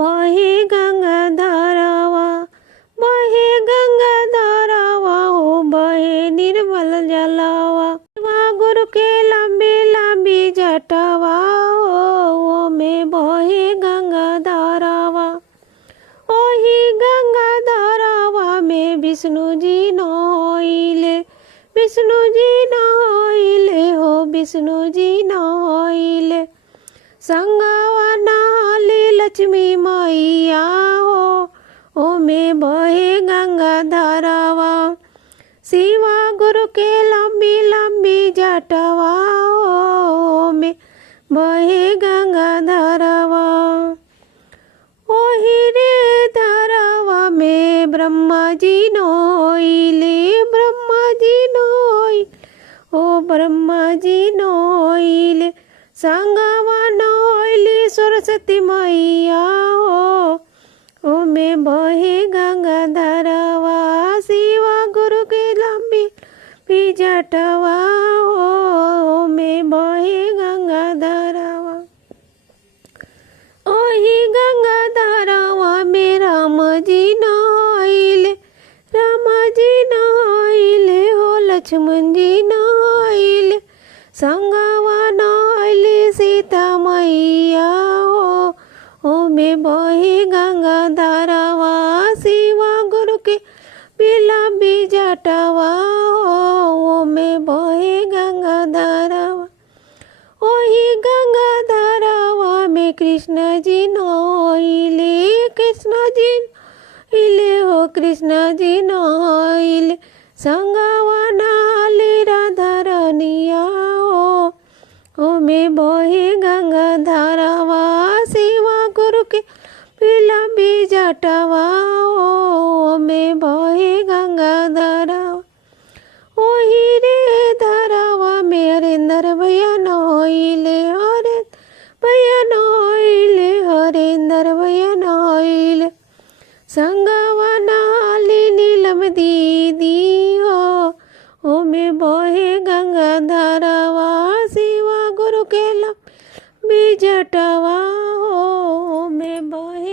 बहे गंगा धारावा, बहे गंगा धारावा हो बहे निर्मल जलावा। गुरु के लंबी लंबी जटावा ओ में बहे गंगा धारावा। ओही गंगा धारावा में विष्णु जी नहाइले, विष्णु जी नहाइले हो विष्णु जी नहाइले। संगवा नहाली लक्ष्मी मैया हो ओ में बहे गंगा धारावा। शिवा गुरु के लंबी लंबी जटावा ओ में बहे गंगा धारावा। ओही रे धारावा में ब्रह्मा जी नहाइले, ब्रह्मा जी नहाइले ओ ब्रह्मा जी नहाइले। संगवा नहाइली सरस्वती मैया हो ओ में बहे गंगा धारावा। शिवा गुरु के लंबी जटावा ओ में बहे गंगा धारावा। ओही गंगा धारावा में राम जी नहाइले, राम जी नहाइले हो लक्ष्मण जी नहाइले। संगवा नहाइले सीता मैया हो में बहे गंगा धारावा। शिवा गुरु के लंबी जटावा ओ में बहे गंगा धारावा। ओही गंगा धारावा में कृष्ण जी नहाइले, कृष्ण जी नहाइले हो कृष्ण जी नहाइले। संगवा नहाली राधा रानिया ओ में बहे गंगा धारावा। शिवा गुरु के लंबी जटावा ओ में बहे गंगा धारावा। ओही रे धारावा में हरेंद्र भैया नहाइले, हरेंद्र भैया नहाइले, हरेंद्र भैया नहाइले। संगवा नहाली नीलम दीदी हो में बहे गंगा धारावा। शिवा गुरु के लंबी जटावा ओ में बहे